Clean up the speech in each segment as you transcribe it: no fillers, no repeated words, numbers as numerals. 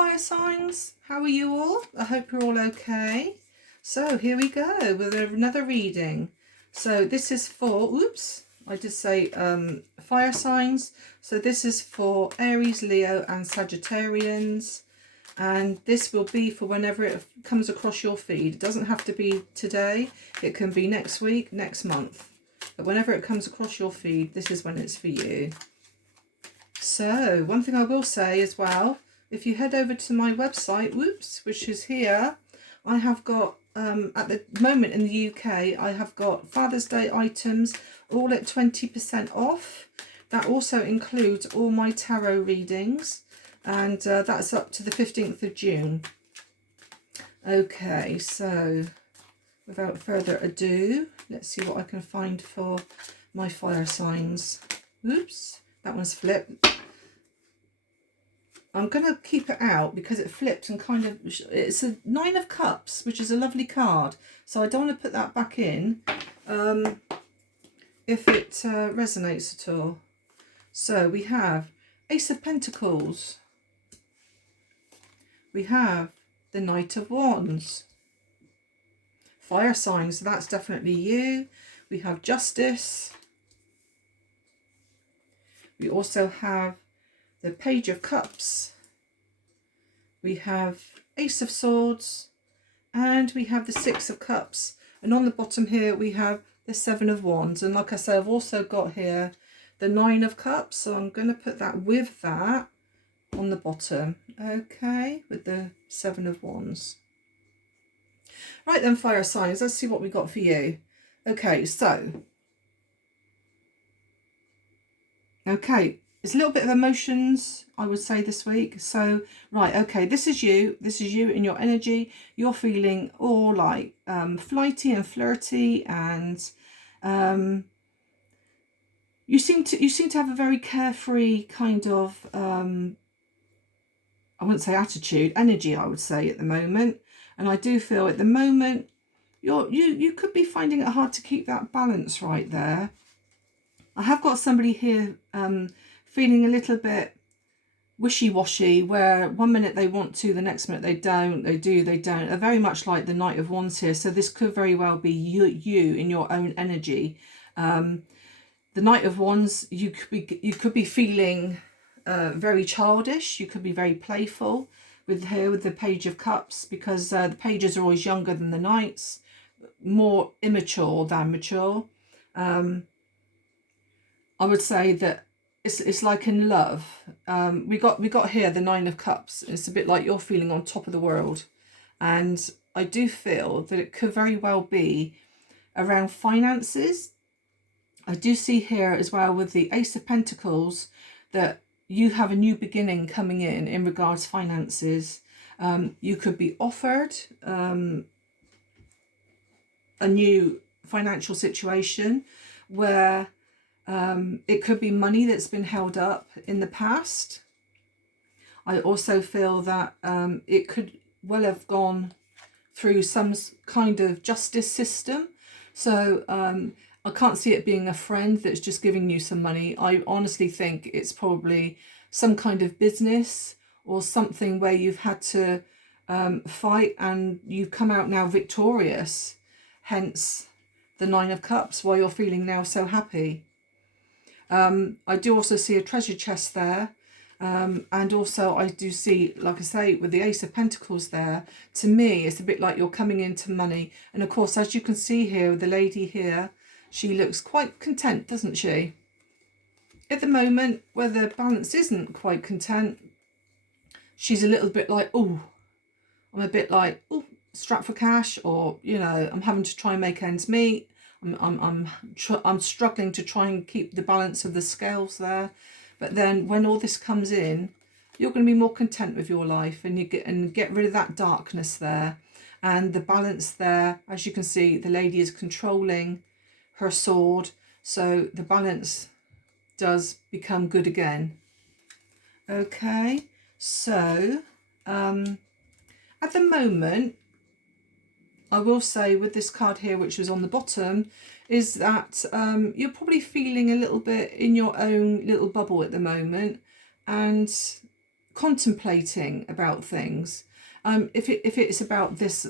fire signs, how are you all? I hope you're all okay. So here we go with another reading. So this is for, oops, I did say fire signs. So this is for Aries, Leo and Sagittarians. And this will be for whenever it comes across your feed. It doesn't have to be today. It can be next week, next month. But whenever it comes across your feed, this is when it's for you. So one thing I will say as well, if you head over to my website, which is here, I have got, at the moment in the UK, I have got Father's Day items all at 20% off. That also includes all my tarot readings, and that's up to the 15th of June. Okay, so without further ado, let's see what I can find for my fire signs. Oops, that one's flipped. I'm going to keep it out because it flipped and kind of, it's a 9 of Cups, which is a lovely card. So I don't want to put that back in if it resonates at all. So we have Ace of Pentacles. We have the Knight of Wands. Fire signs, so that's definitely you. We have Justice. We also have the Page of Cups, we have Ace of Swords, and we have the Six of Cups. And on the bottom here we have the Seven of Wands. And like I said, I've also got here the Nine of Cups, so I'm going to put that with that on the bottom, okay, with the Seven of Wands. Right then, fire signs, let's see what we got for you. Okay, so, okay, it's a little bit of emotions, I would say, this week. So, right, okay, this is you in your energy. You're feeling all like flighty and flirty, and you seem to have a very carefree kind of I wouldn't say attitude, energy, I would say, at the moment. And I do feel at the moment you could be finding it hard to keep that balance right there. I have got somebody here feeling a little bit wishy-washy, where one minute they want to, the next minute they don't, they do, they don't. They're very much like the Knight of Wands here. So this could very well be you in your own energy. The Knight of Wands, you could be feeling very childish. You could be very playful with the Page of Cups, because the pages are always younger than the knights, more immature than mature. I would say that it's like in love. We got here the Nine of Cups. It's a bit like you're feeling on top of the world, and I do feel that it could very well be around finances. I do see here as well with the Ace of Pentacles that you have a new beginning coming in regards to finances. You could be offered a new financial situation where it could be money that's been held up in the past. I also feel that it could well have gone through some kind of justice system. So I can't see it being a friend that's just giving you some money. I honestly think it's probably some kind of business or something where you've had to fight and you've come out now victorious. Hence the Nine of Cups, why you're feeling now so happy. I do also see a treasure chest there. And also I do see, like I say, with the Ace of Pentacles there, to me, it's a bit like you're coming into money. And of course, as you can see here, with the lady here, she looks quite content, doesn't she? At the moment, where the balance isn't quite content, she's a little bit like, oh, I'm a bit like, oh, strapped for cash, or, you know, I'm having to try and make ends meet. I'm struggling to try and keep the balance of the scales there. But then when all this comes in, you're going to be more content with your life, and you get rid of that darkness there. And the balance there, as you can see, the lady is controlling her sword. So the balance does become good again. Okay, so at the moment, I will say with this card here, which was on the bottom, is that you're probably feeling a little bit in your own little bubble at the moment, and contemplating about things. If it's about this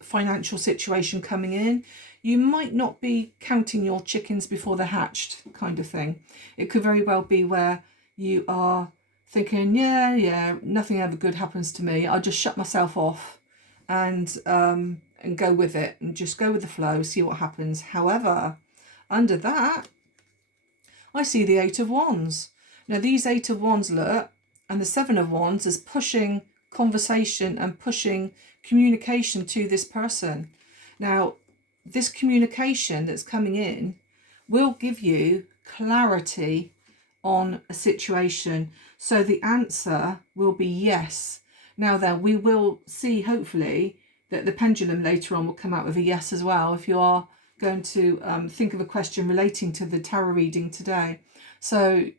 financial situation coming in, you might not be counting your chickens before they're hatched, kind of thing. It could very well be where you are thinking, yeah, nothing ever good happens to me. I'll just shut myself off and go with it and just go with the flow, see what happens. However, under that, I see the Eight of Wands. Now, these Eight of Wands, look, and the Seven of Wands is pushing conversation and pushing communication to this person. Now, this communication that's coming in will give you clarity on a situation. So the answer will be yes. Now then, we will see, hopefully, that the pendulum later on will come out with a yes as well, if you are going to think of a question relating to the tarot reading today. So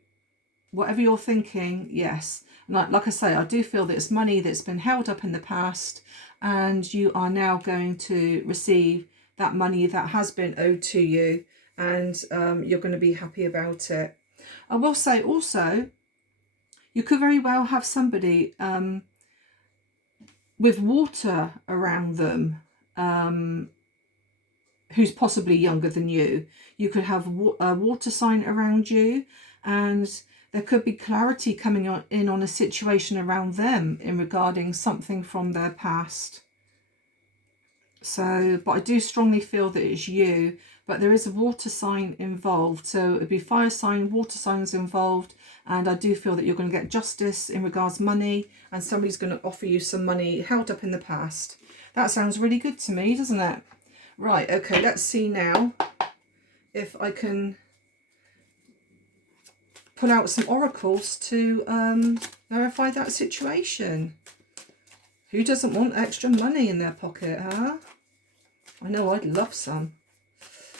whatever you're thinking, yes. And like I say, I do feel that it's money that's been held up in the past, and you are now going to receive that money that has been owed to you, and you're going to be happy about it. I will say also, you could very well have somebody with water around them who's possibly younger than you. You could have a water sign around you, and there could be clarity coming in on a situation around them in regarding something from their past. So, but I do strongly feel that it's you, but there is a water sign involved. So it'd be fire sign, water signs involved. And I do feel that you're going to get justice in regards to money, and somebody's going to offer you some money held up in the past. That sounds really good to me, doesn't it? Right, okay, let's see now if I can pull out some oracles to verify that situation. Who doesn't want extra money in their pocket, huh? I know I'd love some.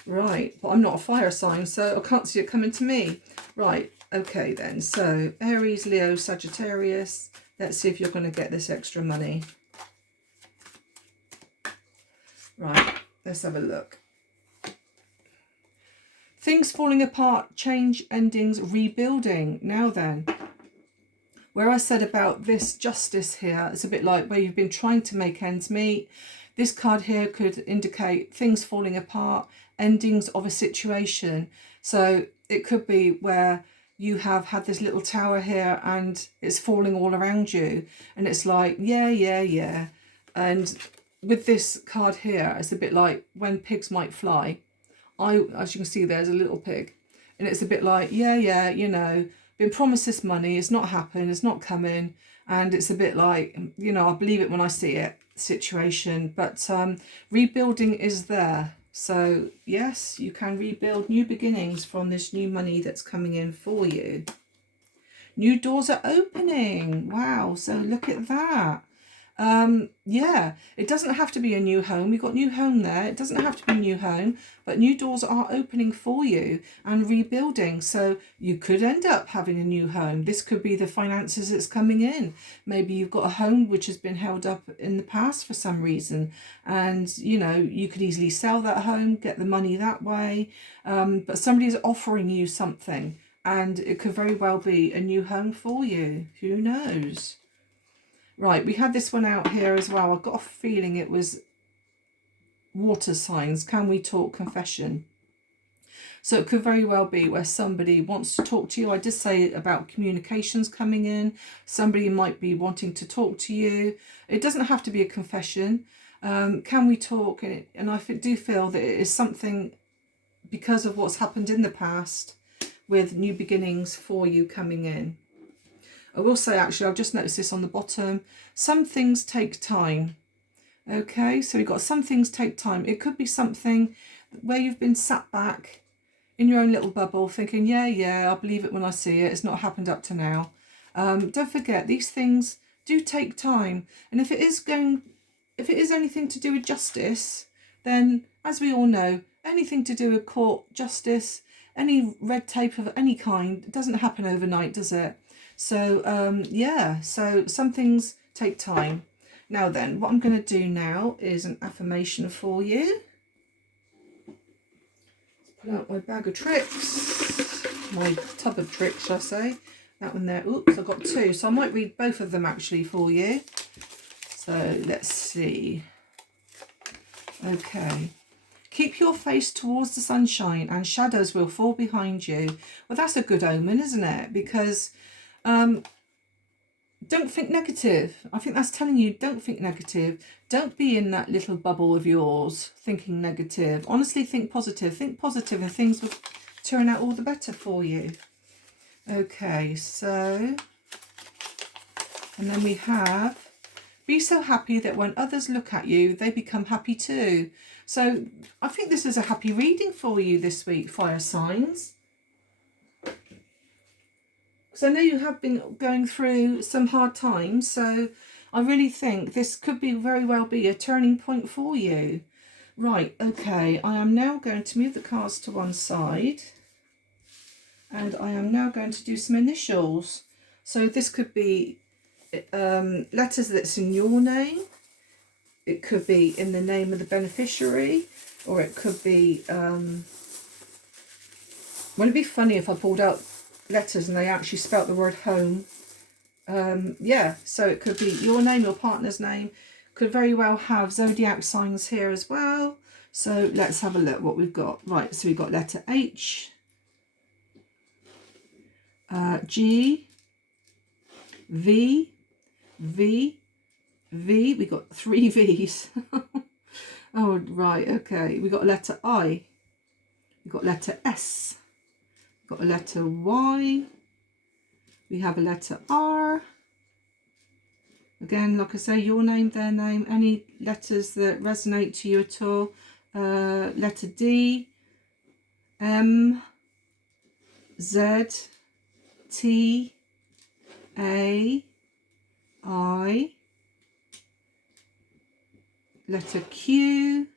Right, but I'm not a fire sign, so I can't see it coming to me. Right, okay then. So, Aries, Leo, Sagittarius. Let's see if you're going to get this extra money. Right, let's have a look. Things falling apart, change, endings, rebuilding. Now then, where I said about this justice here, it's a bit like where you've been trying to make ends meet. This card here could indicate things falling apart, endings of a situation. So it could be where you have had this little tower here and it's falling all around you. And it's like, yeah. And with this card here, it's a bit like when pigs might fly. As you can see, there's a little pig. And it's a bit like, yeah, you know, been promised this money, it's not happened, it's not coming. And it's a bit like, you know, I believe it when I see it situation. But rebuilding is there. So, yes, you can rebuild new beginnings from this new money that's coming in for you. New doors are opening. Wow, so look at that. Yeah, it doesn't have to be a new home. We've got new home there. It doesn't have to be a new home, but new doors are opening for you and rebuilding. So you could end up having a new home. This could be the finances that's coming in. Maybe you've got a home which has been held up in the past for some reason, and you know, you could easily sell that home, get the money that way. But somebody's offering you something, and it could very well be a new home for you. Who knows? Right, we had this one out here as well. I've got a feeling it was water signs. Can we talk confession? So it could very well be where somebody wants to talk to you. I did say about communications coming in. Somebody might be wanting to talk to you. It doesn't have to be a confession. Can we talk? And I do feel that it is something because of what's happened in the past with new beginnings for you coming in. I will say, actually, I've just noticed this on the bottom. Some things take time. Okay, so we've got some things take time. It could be something where you've been sat back in your own little bubble thinking, yeah, I'll believe it when I see it. It's not happened up to now. Don't forget, these things do take time. And if it is anything to do with justice, then as we all know, anything to do with court, justice, any red tape of any kind, it doesn't happen overnight, does it? So, yeah, so some things take time. Now then, what I'm going to do now is an affirmation for you. Let's pull out my bag of tricks, my tub of tricks, shall I say. That one there. Oops, I've got two. So I might read both of them actually for you. So let's see. Okay. Keep your face towards the sunshine and shadows will fall behind you. Well, that's a good omen, isn't it? Because don't think negative. I think that's telling you don't think negative. Don't be in that little bubble of yours thinking negative. Honestly, think positive. Think positive and things will turn out all the better for you. Okay, so, and then we have, be so happy that when others look at you, they become happy too. So I think this is a happy reading for you this week, fire signs. Because I know you have been going through some hard times, so I really think this could be very well be a turning point for you. Right, okay, I am now going to move the cards to one side. And I am now going to do some initials. So this could be letters that's in your name. It could be in the name of the beneficiary. Or it could be... wouldn't it be funny if I pulled out letters and they actually spelt the word home? Yeah, so it could be your name, your partner's name. Could very well have zodiac signs here as well. So let's have a look what we've got. Right, so we've got letter H. G, V, V, V. We got 3 V's. Oh, right, okay. We got a letter I. We got letter S. We got a letter Y. We have a letter R. Again, like I say, your name, their name, any letters that resonate to you at all. Letter D, M, Z, T, A, I, letter Q,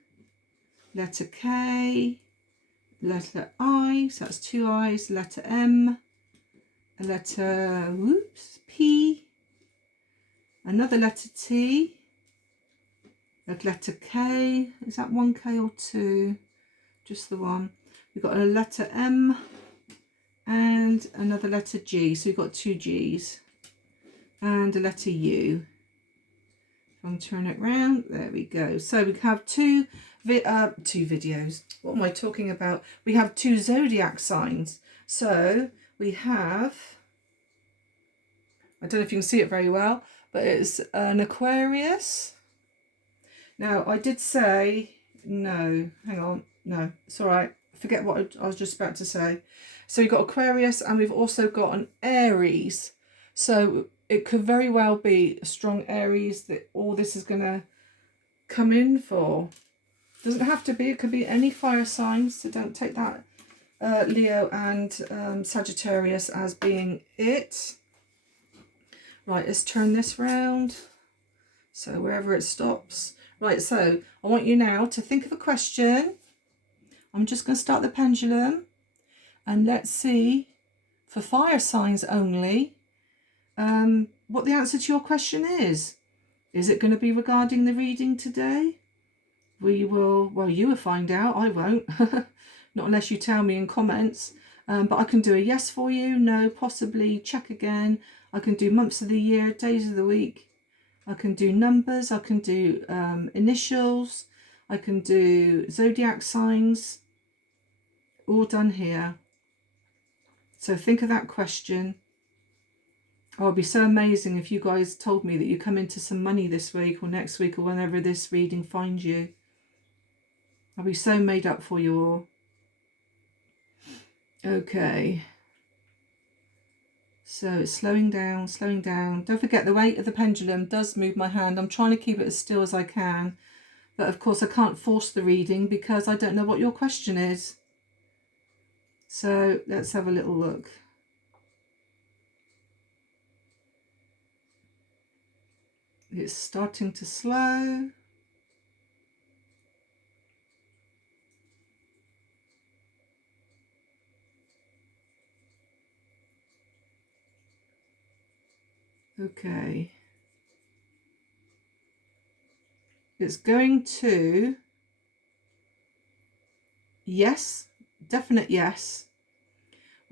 letter K, letter I, so that's 2 I's, letter M, a letter, whoops, P, another letter T, a letter K, is that 1 K or 2? Just the one. We've got a letter M, and another letter G, so we've got 2 G's, and a letter U. If I turn it round, there we go. So we have two videos. What am I talking about? We have 2 zodiac signs. So we have, I don't know if you can see it very well, but it's an Aquarius. Now I did say, no, hang on, no, it's all right. Forget what I was just about to say. So we've got Aquarius and we've also got an Aries. So it could very well be a strong Aries that all this is going to come in for. Doesn't have to be. It could be any fire signs. So don't take that Leo and Sagittarius as being it. Right, let's turn this round. So wherever it stops. Right, so I want you now to think of a question. I'm just going to start the pendulum. And let's see, for fire signs only, what the answer to your question is. Is it going to be regarding the reading today? We will, well, you will find out. I won't. Not unless you tell me in comments. But I can do a yes for you, no, possibly, check again. I can do months of the year, days of the week. I can do numbers. I can do initials. I can do zodiac signs. All done here. So think of that question. Oh, it'd be so amazing if you guys told me that you come into some money this week or next week or whenever this reading finds you. I'll be so made up for you all. Okay. So it's slowing down, slowing down. Don't forget the weight of the pendulum does move my hand. I'm trying to keep it as still as I can. But of course I can't force the reading because I don't know what your question is. So let's have a little look. It's starting to slow. Okay. It's going to yes, definite yes.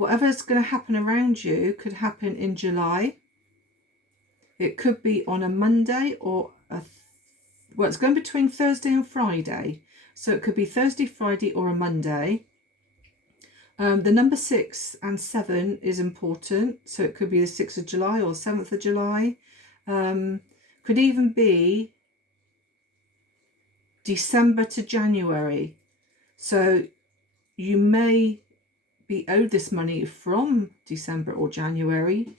whatever's going to happen around you could happen in July. It could be on a Monday or well, it's going between Thursday and Friday. So it could be Thursday, Friday, or a Monday. The number 6 and 7 is important. So it could be the 6th of July or 7th of July. Could even be December to January. So you may be owed this money from December or January,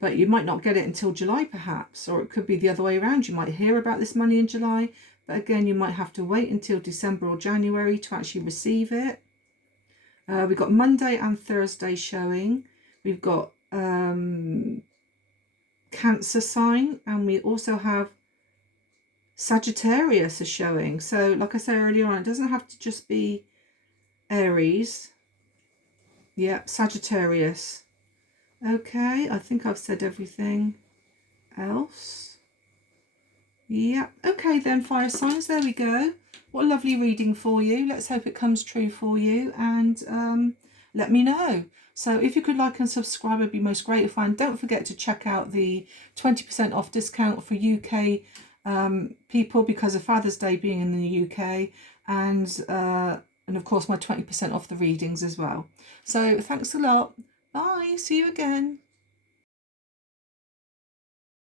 but you might not get it until July perhaps, or it could be the other way around. You might hear about this money in July, but again, you might have to wait until December or January to actually receive it. We've got Monday and Thursday showing. We've got Cancer sign, and we also have Sagittarius is showing. So like I said earlier on, it doesn't have to just be Aries. Yeah, Sagittarius. Okay, I think I've said everything else. Yeah, okay then, fire signs, there we go. What a lovely reading for you. Let's hope it comes true for you, and let me know. So if you could like and subscribe, I'd be most grateful. And don't forget to check out the 20% off discount for UK people because of Father's Day being in the UK, and of course my 20% off the readings as well. So thanks a lot. Bye. See you again.